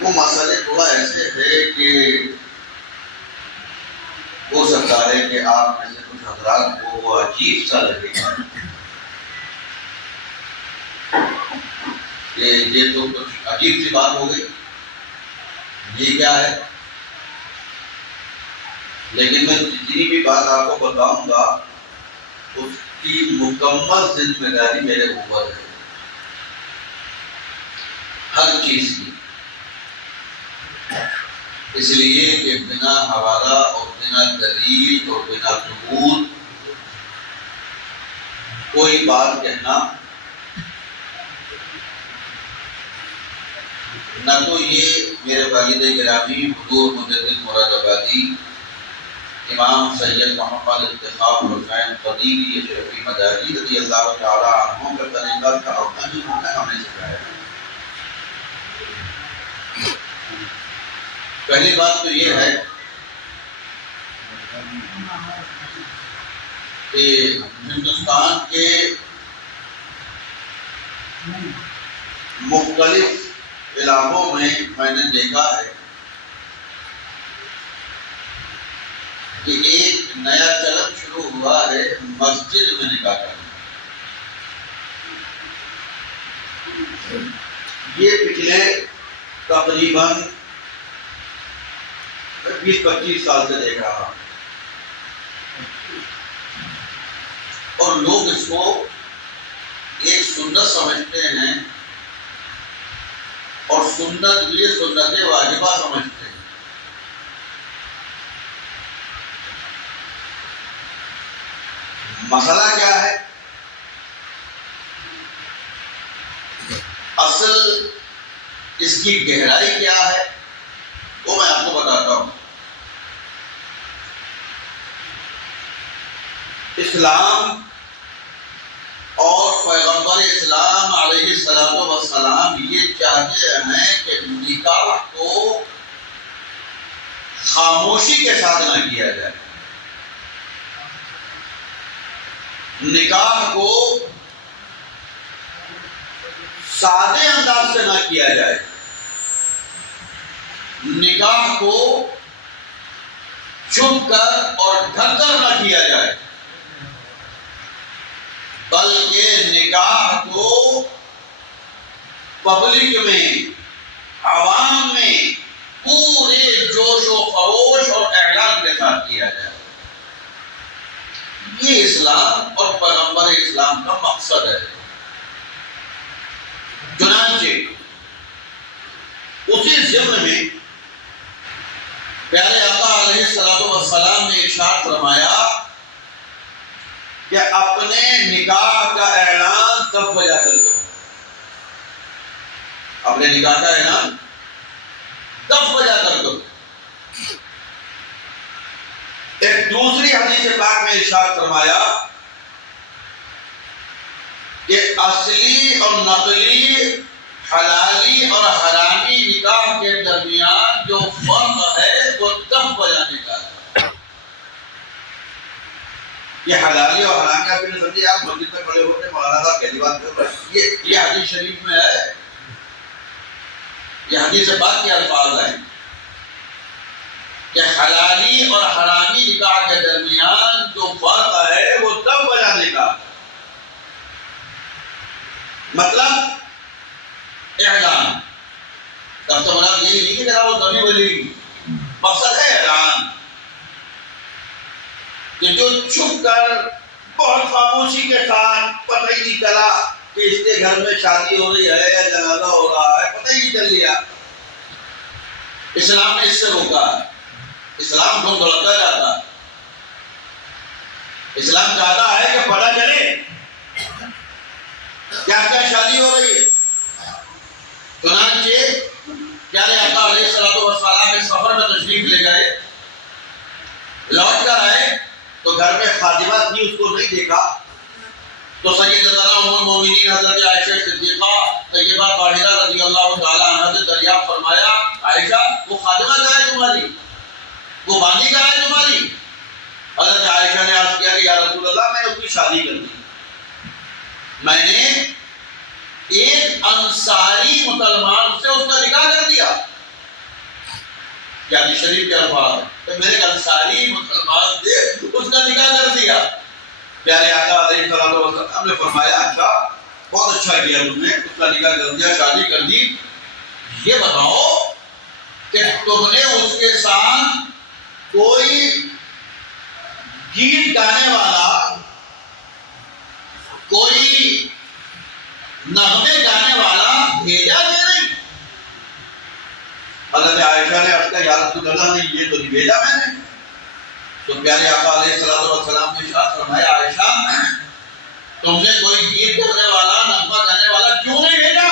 وہ مسئلے تھوڑا ایسے ہے کہ ہو سکتا ہے کہ آپ میں سے کچھ حضرات کو وہ عجیب سا لگے کہ یہ تو کچھ عجیب سی بات ہو گئی، یہ کیا ہے؟ لیکن میں جتنی بھی بات آپ کو بتاؤں گا اس کی مکمل ذمہ داری میرے اوپر ہے، ہر چیز کی، اس لیے کہ بنا حوالہ اور بنا دلیل اور بنا ثبوت کوئی بات کہنا نہ تو یہ میرے والد گرامی حضور مجدد مراد آبادی امام سید محمد انتخاب حسین قدیری اشرفی مداری رضی اللہ تعالی عنہ کا طریقہ تھا اور انہوں نے ہمیں سکھایا۔ پہلی بات تو یہ ہے کہ ہندوستان کے مختلف علاقوں میں نے دیکھا ہے کہ ایک نیا چلن شروع ہوا ہے مسجد میں نکاح کرنا۔ یہ پچھلے تقریباً 20-25 سال سے دیکھ رہا ہوں، اور لوگ اس کو ایک سنت سمجھتے ہیں اور سنت بھی سنت واجبہ سمجھتے ہیں۔ مسئلہ کیا ہے؟ اصل اس کی گہرائی کیا ہے وہ میں آپ کو بتاتا ہوں۔ اسلام اور پیغمبر اسلام علیہ السلام یہ چاہتے ہیں کہ نکاح کو خاموشی کے ساتھ نہ کیا جائے، نکاح کو سادے انداز سے نہ کیا جائے، نکاح کو چھپ کر اور ڈھک کر نہ کیا جائے، بلکہ نکاح کو پبلک میں، عوام میں پورے جوش و خروش اور اعلان کے ساتھ کیا جائے۔ یہ اسلام اور پیغمبر اسلام کا مقصد ہے۔ چنانچہ اسی ضمن میں پیارے آقا علیہ السلام نے ارشاد فرمایا کہ اپنے نکاح کا اعلان تب بجا کر کرو، اپنے نکاح کا اعلان تب بجا کر کرو۔ ایک دوسری حدیث پاک میں ارشاد فرمایا کہ اصلی اور نقلی، حلالی اور حرامی نکاح کے درمیان جو فرق ہے وہ تب بیان کا ہے۔ یہ حلالی اور حرامی آپ نے سمجھے، آپ مسجد میں کھڑے ہوتے مولانا صاحب کہتی بات کر رہے ہیں، یہ حدیث شریف میں ہے، یہ حدیث پاک کے الفاظ ہیں کہ حلالی اور حرامی نکاح کے درمیان جو فرق ہے وہ تب بیان کا، مطلب اعلان۔ تب تو مراد یہی نہیں کہ جناب وہ تبھی بولے گی، مقصد ہے اعلان کہ جو چھپ کر بہت خاموشی کے ساتھ پتہ ہی نہیں چلا کہ اس کے گھر میں شادی ہو رہی ہے یا جنازہ ہو رہا ہے، پتہ ہی نہیں چل لیا، اسلام نے اس سے روکا ہے۔ اسلام کو دھڑکتا جاتا ہے، اسلام چاہتا ہے کہ پتہ چلے کیا کیا شادی ہو رہی ہے۔ چنانچہ پیارے آقا علیہ السلام اس سفر میں تشریف لے گئے، لوٹ کر آئے تو گھر میں خادمہ تھی، اس کو نہیں دیکھا تو سیدتنا ام المومنین حضرت عائشہ صدیقہ طیبہ طاہرہ رضی اللہ تعالی عنہا سے دریافت فرمایا، عائشہ وہ خادمہ کہاں ہے تمہاری، وہ باندھی کہاں ہے تمہاری؟ حضرت عائشہ نے عرض کیا کہ یا رسول اللہ میں نے اس کی شادی کر دی، میں نے ایک انصاری مسلمان سے اس کا نکاح کر دیا۔ یعنی شریف کے الفاظ تو میرے انصاری مسلمان تھے، اس کا نکاح کر دیا۔ پیارے آقا علیہ الصلوۃ والسلام نے فرمایا اچھا بہت اچھا کیا تم نے، اس کا نکاح کر دیا، شادی کر دی، یہ بتاؤ کہ تم نے اس کے ساتھ کوئی گیت گانے والا، کوئی نغمے گانے والا بھیجا کہ نہیں؟ حضرت عائشہ نے عرض کیا یا رسول اللہ نے یہ تو نہیں بھیجا میں نے۔ تو پیارے آقا علیہ الصلوۃ والسلام نے ارشاد فرمایا عائشہ تم نے کوئی گیت گانے والا، نغمہ گانے والا کیوں نہیں بھیجا؟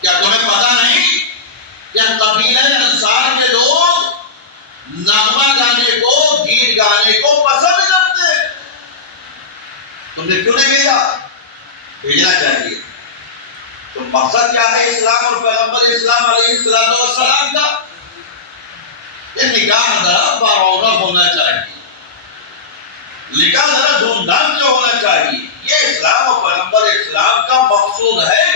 کیا تمہیں پتہ نہیں کہ قبیلہ انصار کے لوگ نغمہ گانے کو، گیت گانے کو پسند کرتے ہیں؟ تم نے کیوں نہیں بھیجا؟ بھیجنا چاہیے۔ تو مقصد کیا ہے اسلام اور پیغمبر اسلام علیہ السلام کا؟ یہ نکاح ذرا برونق ہونا چاہیے، نکاح ذرا دھوم دھام سے ہونا چاہیے، یہ اسلام اور پیغمبر اسلام کا مقصود ہے۔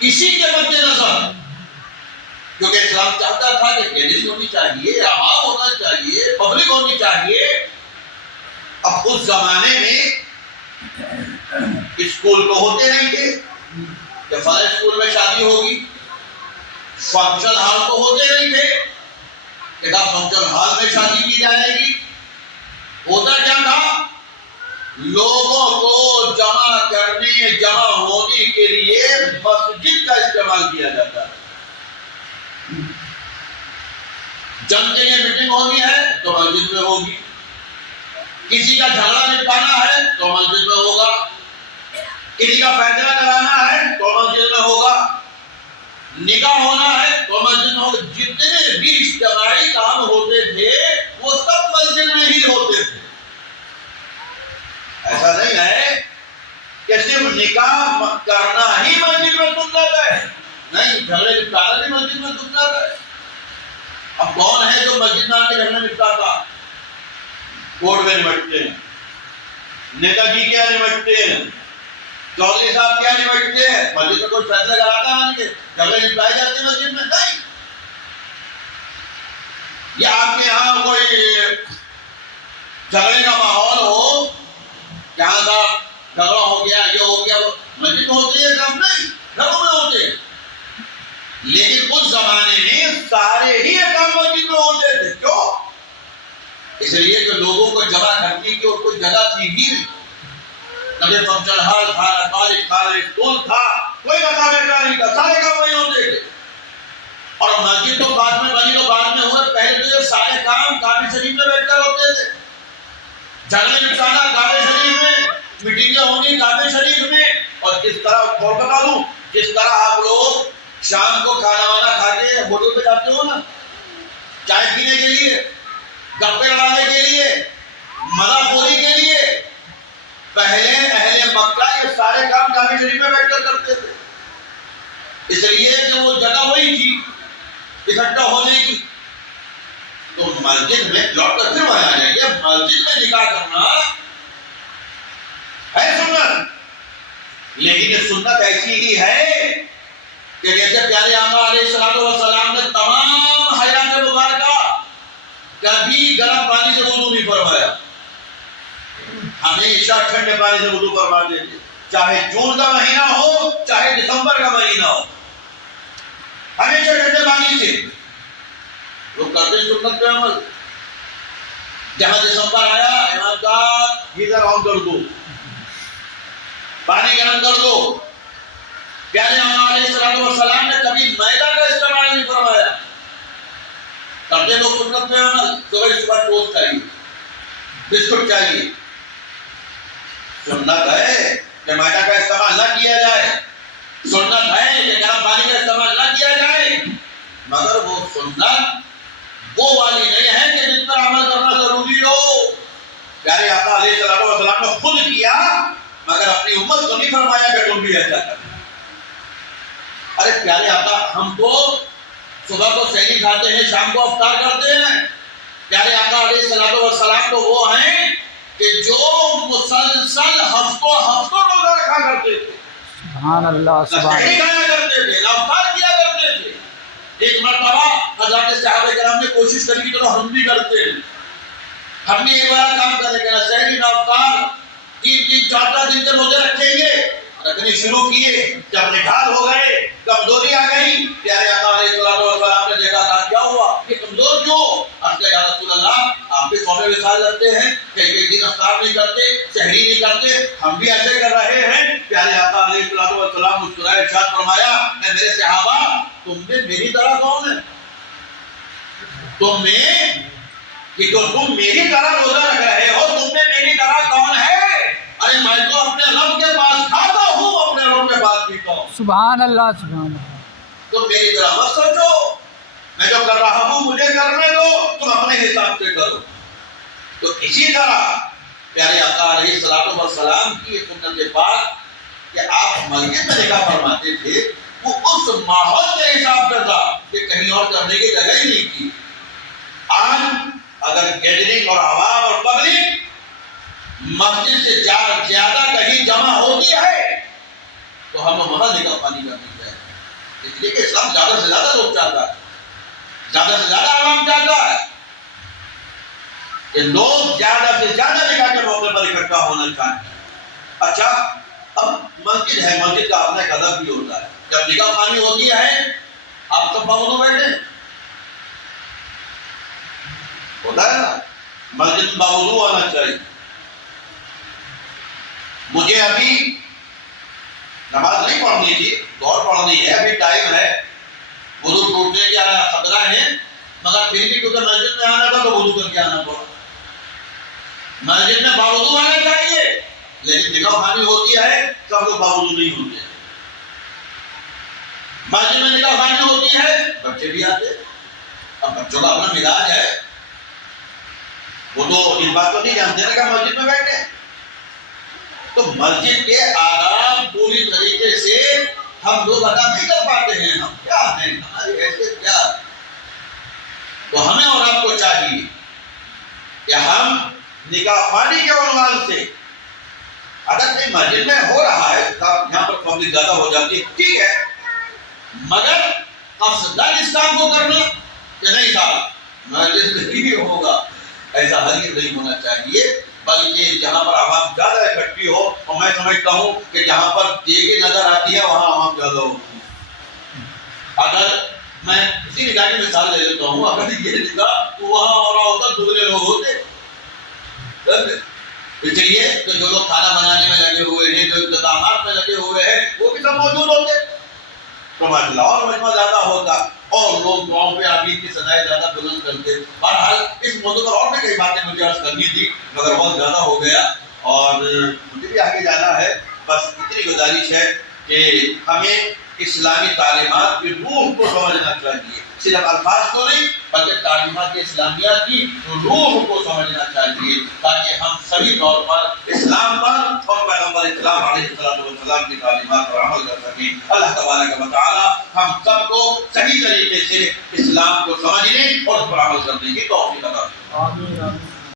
اسی کے مد نظر کیونکہ اسلام چاہتا تھا کہ کیڈز ہونی چاہیے، عوام ہونا چاہیے، پبلک ہونی چاہیے۔ اب اس زمانے میں اسکول تو ہوتے نہیں تھے کہ فلاں اسکول میں شادی ہوگی، فنکشن ہال تو ہوتے نہیں تھے کہ فنکشن ہال میں شادی کی جائے گی۔ ہوتا کیا تھا؟ لوگوں کو جمع کرنے، جمع ہونے کے لیے مسجد کا استعمال کیا جاتا ہے۔ جنگ کے لیے میٹنگ ہونی ہے تو مسجد میں ہوگی، کسی کا جھگڑا نپٹانا ہے تو مسجد میں ہوگا، کسی کا فیصلہ کرانا ہے تو مسجد میں ہوگا، نکاح ہونا ہے تو مسجد میں ہوگا۔ جتنے بھی اجتماعی کام ہوتے تھے وہ سب مسجد میں ہی ہوتے تھے۔ ایسا نہیں ہے کہ صرف نکاح کرنا ہی مسجد میں سنت ہے، نہیں، جھگڑے نپٹانا بھی مسجد میں سنت ہے۔ اب کون ہے جو مسجد میں آ کے جھگڑا نپٹاتا؟ کورٹ میں نمٹتے ہیں، نیتا جی کیا نمٹتے ہیں، چودھری صاحب کیا نمٹتے ہیں، مسجد میں کوئی فیصلہ کراتا ہے کہ جھگڑے نپٹائے جاتے ہیں مسجد میں؟ نہیں۔ یا آپ کے یہاں کوئی جھگڑے کا ماحول ہو، جہاں کا جھگڑا ہو گیا، یہ ہو گیا، مسجد میں ہوتے ہیں کام؟ نہیں، گھروں میں ہوتے ہیں۔ لیکن اس زمانے میں سارے ہی کام مسجد میں ہوتے تھے۔ کیوں؟ اس لیے کہ لوگوں کو جمع کرنے کی اور کوئی جگہ تھی ہی نہیں، نہ فنکشن ہال تھا، نہ کالج تھا، نہ اسکول تھا، کوئی بتا بیٹھا نہیں تھا، سارے کام وہی ہوتے تھے۔ اور مسجد تو بعد میں بنی، تو بعد میں ہوئے، پہلے تو یہ سارے کام کعبہ شریف میں بیٹھ کر ہوتے تھے۔ جھگڑے نپٹانا کعبہ شریف میں، میٹنگیں ہونی کعبہ شریف میں۔ اور جس طرح اور بتا دوں، جس طرح آپ لوگ شام کو کھانا وانا کھا کے ہوٹل پہ جاتے ہو نا، چائے پینے کے لیے، گپے لڑانے کے لیے، مزہ خوری کے لیے، پہلے اہل مکہ یہ سارے کام کعبہ شریف میں بیٹھ کر کرتے تھے، اس لیے کہ وہ جگہ وہی تھی اکٹھا ہونے کی۔ تو مسجد میں لوٹ کر پھر وہاں آ جائیں گے، مسجد میں نکاح کرنا ہے سنت، لیکن یہ سنت ایسی ہی ہے کہ جیسے پیارے آقا علیہ السلام نے تمام حیات مبارکہ کبھی گرم پانی سے وضو نہیں فرمایا، ہمیشہ ٹھنڈے پانی سے وضو فرماتے تھے، چاہے جون کا مہینہ ہو چاہے دسمبر کا مہینہ ہو، ہمیشہ ٹھنڈے پانی سے وہ کرتے سنت پہ عمل۔ جہاں دسمبر آیا امام صاحب گیزر آن کر دو، پانی گرم کر دو۔ پیارے آقا علیہ السلام نے کبھی میدا کا استعمال نہیں فرمایا، کرتے لوگ سنت پہ عمل، صبح ٹوسٹ چاہیے، بسکٹ چاہیے، سنت ہے کہ میدا کا استعمال نہ کیا جائے، سنت ہے کہ گرم پانی کا استعمال نہ کیا جائے، مگر وہ سنت وہ والی نہیں ہے کہ جس پر عمل کرنا ضروری ہو۔ پیارے آقا علیہ السلام نے خود کیا مگر اپنی امت کو نہیں فرمایا کہ تم بھی ایسا کرنا۔ ارے پیارے آقا ہم تو صبح کو سحری کھاتے ہیں، شام کو افطار کرتے ہیں، پیارے آقا علیہ السلام تو وہ ہیں کہ جو مسلسل ہفتوں روزہ رکھا کرتے تھے، سبحان اللہ، سحری کھایا کرتے تھے، افطار کیا کرتے تھے۔ ایک مرتبہ حضرات صحابہ کرام نے کوشش کری کہ چلو ہم بھی کرتے ہیں، ہم بھی ایک بار کام کریں گے، شہری نافکار 3-4 دن کے روزے رکھیں گے، رکھنے شروع کیے، جب نکال ہو گئے، کمزوری آ گئی، پیارے آقا علیہ السلام نے دیکھا تھا کیا ہوا کہ کمزور کیوں؟ یا رسول اللہ آپ بھی سونے وصال رکھتے ہیں، کئی دن افطار نہیں کرتے، سحری نہیں کرتے، ہم بھی ایسے کر رہے ہیں۔ پیارے آقا علیہ السلام مسکرائے، ارشاد فرمایا اے میرے صحابہ تم میں میری طرح کون ہے؟ تم میں کہ جو تم میری طرح روزہ رکھ رہے ہو، تم میں میری طرح کون ہے؟ ارے میں تو اپنے رب کے پاس کھاتا ہوں، اپنے رب کے پاس پیتا ہوں۔ سبحان اللہ سبحان اللہ۔ تم میری طرح مت سوچو، میں جو کر رہا ہوں مجھے کرنے دو، تم اپنے حساب سے کرو۔ تو اسی طرح پیارے آقا علیہ السلام کی یہ سنت پاک کہ آپ مسجد میں نکاح فرماتے تھے، وہ اس ماحول کے حساب سے تھا کہ کہیں اور کرنے کی جگہ ہی نہیں تھی۔ آج اگر گیدرنگ اور عوام اور پبلک مسجد سے زیادہ کہیں جمع ہوتی ہے تو ہم وہاں نکاح خوانی کرنی چاہیے، اس لیے کہ اسلام زیادہ سے زیادہ لوگ چاہتا ہے، زیادہ سے زیادہ عوام چاہتا ہے کہ لوگ زیادہ سے زیادہ نکاح کے موقع پر اکٹھا ہونا چاہتے ہیں۔ اچھا اب مسجد ہے، مسجد کا اپنا ایک ادب بھی ہوتا ہے، جب نکاح خوانی ہوتی ہے آپ سب باوضو بیٹھے ہوتا ہے نا، مسجد باوضو آنا چاہیے۔ مجھے ابھی نماز نہیں پڑھنی تھی، دور پڑھنی ہے، ابھی ٹائم ہے، وضو ٹوٹنے کا خطرہ ہے، مگر پھر بھی کیونکہ مسجد میں آنا تھا تو وضو کر کے آنا پڑا۔ مسجد میں باوضو آنا چاہیے، لیکن نکاح خوانی ہوتی ہے سب لوگ باوضو نہیں ہوتے۔ مسجد میں نکاح خوانی ہوتی ہے بچے بھی آتے، اب بچوں کا اپنا مزاج ہے، وہ تو اس بات کو نہیں جانتے نا کہ مسجد میں بیٹھے۔ تو مسجد کے آداب پوری طریقے سے ہم لوگ ادا نہیں کر پاتے ہیں، ہم کیا ہیں، ہماری حیثیت کیا ہے؟ تو ہمیں اور آپ کو چاہیے کہ ہم نکاح خوانی کے عنوان سے اگر کوئی مسجد میں ہو رہا ہے، یہاں پر پبلک زیادہ ہو جاتی ہے ٹھیک ہے، مگر افضل اس کام کو کرنا کہ نہیں صاحب مسجد میں ہی ہوگا، ایسا ہرگز نہیں ہونا چاہیے، بلکہ جہاں پر عوام زیادہ اکٹھی ہو، اور میں سمجھتا ہوں کہ جہاں پر دیگیں نظر آتی ہے وہاں عوام زیادہ ہوتی ہے۔ اگر میں اسی نکاح کی مثال لے لیتا ہوں، اگر یہ نکاح تو وہاں ہو رہا ہوتا دوسرے لوگ ہوتے، اس لیے کہ جو لوگ کھانا بنانے میں لگے ہوئے ہیں، جو انتظامات میں لگے ہوئے ہیں، وہ بھی سب موجود ہوتے تو مجمع اور مجمع زیادہ ہوتا، اور لوگ دعاؤں پہ آمین کی صدائیں زیادہ بلند کرتے۔ بہرحال اس موضوع پر اور بھی کئی باتیں مجھے عرض کرنی تھی، مگر بہت زیادہ ہو گیا اور مجھے بھی آگے جانا ہے۔ بس اتنی گزارش ہے کہ ہمیں اسلامی تعلیمات کی روح کو سمجھنا چاہیے، صرف الفاظ کو نہیں بلکہ تعلیمات اسلامیات کی روح کو سمجھنا چاہیے، تاکہ ہم صحیح طور پر اسلام پر اور پیغمبر اسلام علیہ السلام کی تعلیمات پر عمل کر سکیں۔ اللہ تبارک و تعالی ہم سب کو صحیح طریقے سے اسلام کو سمجھنے اور اس پر عمل کرنے کی توفیق عطا فرمائے۔ آمین آمین۔